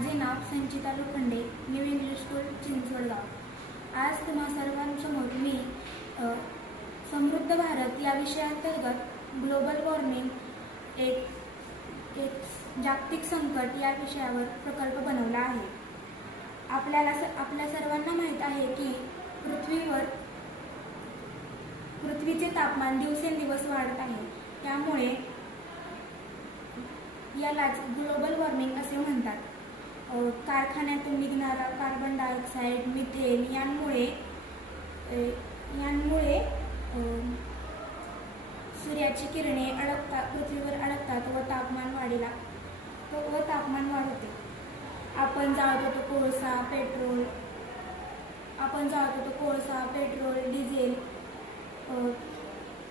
माझे नाव संचिता Lokhande, new English school Chinchwadgaon. आज तुम्हा सर्वांसमोर मी समृद्ध भारत या विषयाअंतर्गत ग्लोबल वॉर्मिंग एक जागतिक संकट या विषयावर प्रकल्प बनवला आहे। आपल्या सर्वांना माहीत आहे की पृथ्वीचे तापमान दिवसेंदिवस वाढत आहे। त्यामुळे यालाच ग्लोबल वॉर्मिंग असे म्हणतात। कारखान्यातून निघणारा कार्बन डायऑक्साईड, मिथेन यांमुळे सूर्याची किरणे पृथ्वीवर अडकतात व तापमान वाढ होते। आपण जाळत होतो कोळसा, पेट्रोल, डिझेल,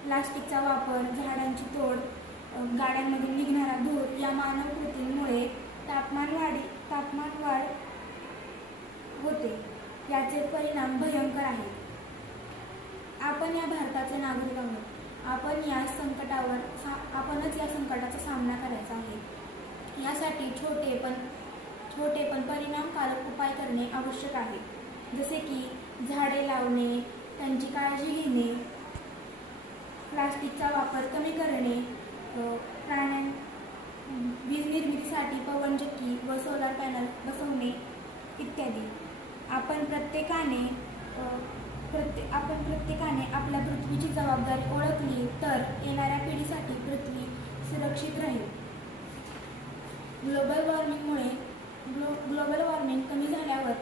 प्लास्टिकचा वापर, झाडांची तोड, गाड्यांमधून निघणारा धूर या मानव कृतींमुळे तापमान वाढ होते। याचे परिणाम भयंकर आहेत। आपण या भारताचे नागरिक आहोत। आपणच या संकटाचा सामना करायचा आहे। यासाठी छोटे पण परिणामकारक उपाय करणे आवश्यक आहे, जसे की झाडे लावणे, त्यांची काळजी घेणे, प्लास्टिकचा वापर कमी करणे, वीज निर्मितीसाठी पवनचक्की व सोलर पॅनल बसवणे इत्यादी। आपण प्रत्येकाने आपल्या पृथ्वीची जबाबदारी ओळखली तर येणाऱ्या पिढीसाठी पृथ्वी सुरक्षित राहील। ग्लोबल वॉर्मिंग कमी झाल्यावर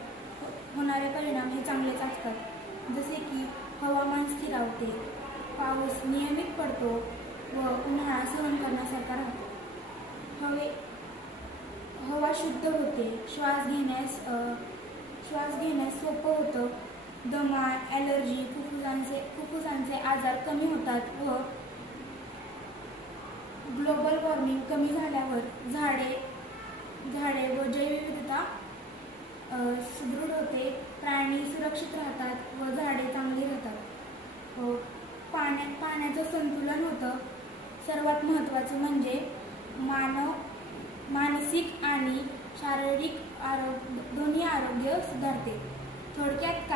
होणारे परिणाम हे चांगलेच असतात, जसे की हवामान स्थिरावते, पाऊस नियमित पडतो व उन्हाळा सहन करण्यासारखा राहतो। हवा शुद्ध होते, श्वास घेण्यास सोपं होतं, दमा, ॲलर्जी, फुफ्फुसांचे आजार कमी होतात व ग्लोबल वॉर्मिंग कमी झाल्यावर झाडे व जैवविविधता सुदृढ होते, प्राणी सुरक्षित राहतात व झाडे चांगली राहतात। पाण्याचं संतुलन होतं। सर्वात महत्त्वाचं म्हणजे मानसिक आणि शारीरिक दोन्ही आरोग्य सुधारते। थोडक्यात